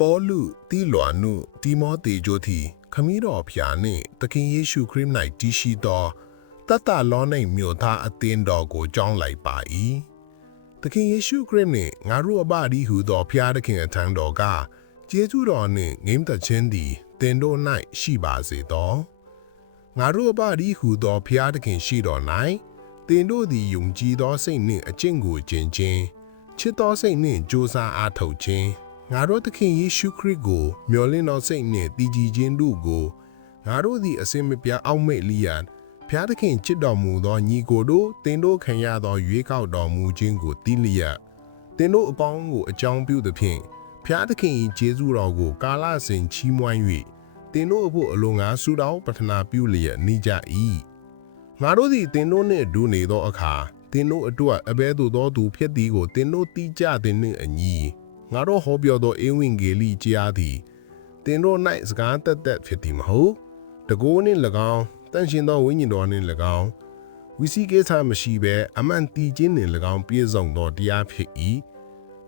ပေါ်လူတီလွာနုတီမောတေဂျိုတီခမီတော်ဖျာနှင့်တခင်ယေရှုခရစ်၌တည်ရှိသောတတလောနှင့်မြို့သားအသင်းတော်ကိုကြောင်းလိုက်ပါ၏တခင်ယေရှုခရစ်နှင့်ငါတို့အပဒီဟုသောဖျားသခင်အထံတော်ကကျေးဇူးတော်နှင့်ငြိမ်သက်ခြင်းသည်တင်တို့၌ရှိပါစေသောငါတို့အပဒီဟုသောဖျားသခင်ရှိတော်၌တင်တို့သည်ယုံကြည်သောစိတ်နှင့်အကျင့်ကိုကျင့်ခြင်းချစ်သောစိတ်နှင့်ကြိုးစားအားထုတ်ခြင်းငါတို့သခင်ယေရှုခရစ်ကိုမျှော်လင့်သောစိတ်နှင့်တည်ကြည်ခြင်းတို့ကိုငါတို့သည်အစင်မပြတ်အောက်မေ့လျက်ဖျားသခင်ချစ်တော်မူသောညီကိုတို့တင်တို့ခံရသောရွေးကောက်တော်မူခြင်းကိုတည်လျက်တင်တို့အပေါင်းကိုအကြောင်းပြုသဖြင့်ဖျားသခင်၏ကျေးဇူးတော်ကိုကာလစဉ်ချီးမွမ်း၍တင်တို့အဖို့အလိုငါဆုတောင်းပတနာပြုလျက်နေကြ၏ငါတို့သည်တင်တို့နှင့်အတူနေသောအခါတင်တို့အတွက်အဘဲသို့သောသူဖြစ်သည်ကိုတင်တို့သိကြသည်နှင့်အညီငါတို့ဟောပြောသောဧဝံဂေလိကြားသည်တင်တို့၌စကားသက်သက်ဖြစ်သည်မဟုတ်တကိုးနှင့်၎င်းတန်ရှင်သောဝိညာဉ်တော်နှင့်၎င်းဝိစီကိစ္စမရှိဘဲအမှန်တည်ခြင်းနှင့်၎င်းပြည့်စုံသောတရားဖြစ်၏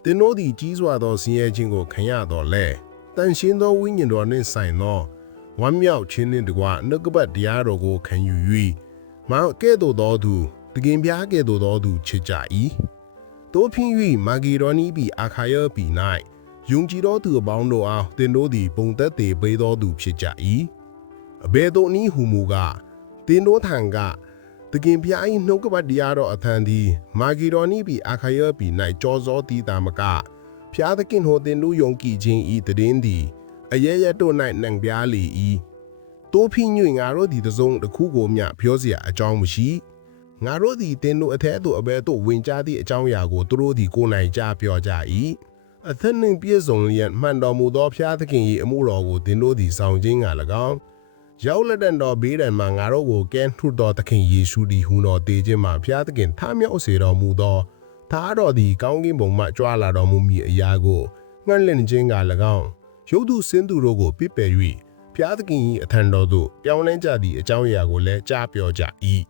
တင်တို့သည်ကြီးစွာသောဆင်းရဲခြင်းကိုခံရတော်လဲတန်ရှင်သောဝိညာဉ်တော်နှင့်ဆိုင်သောဝမ်းမြောက်ခြင်းနှင့်တကွနှုတ်ကပတ်တရားတော်ကိုခံယူ၍မောင်ကဲ့သို့သောသူတကင်ပြားကဲ့သို့သောသူချစ်ကြ၏တို့ဖြင့်၍မာဂီရောနီပြည်အာခါယပြည်၌ယုံကြည်သောသူအပေါင်းတို့အားတင်တို့သည်ပုံသက်သေပေးသောသူဖြစ်ကြ၏အဘယ်သို့နည်းဟုမူကားတင်တို့ထံကတကင်ပြား၏နှုတ်ကပတ်တရားတော်အထံသည်မာဂီရောနီပြည်အာခါယပြည်၌ကြောစောတည်တာမကဖျားသခင်ဟိုတင်တို့ယုံကြည်ခြင်းဤတည်င်းသည်အရရတို့၌နှံပြားလေ၏တို့ဖြင့်၍ငါတို့သည်တစုံတစ်ခုကိုမျှပြောเสียအကြောင်းမရှိငါတို့သည်တင်တို့အထက်သို့အဘဲသို့ဝင်ကြသည့်အကြောင်းအရာကိုသူတို့သည်ကိုယ်နိုင်ကြပြောကြ၏အသက်နှင့်ပြည့်စုံလျက်မှန်တော်မူသောဖျားသခင်၏အမှုတော်ကိုတင်တို့သည်ဆောင်ခြင်းက၎င်းရောက်လက်တန်တော်ဘေးဒဏ်မှငါတို့ကိုကဲထုတ်တော်သခင်ယေရှုသည်ဟူတော်တည်ခြင်းမှာဖျားသခင်ထမြောက်စေတော်မူသောသားတော်သည်ကောင်းကင်ဘုံမှကြွလာတော်မူမည်အရာကိုငှက်လင့်ခြင်းက၎င်းရုပ်တုစင်းသူတို့ကိုပြစ်ပယ်၍ဖျားသခင်၏အထံတော်သို့ပြောင်းလဲကြသည့်အကြောင်းအရာကိုလည်းကြားပြောကြ၏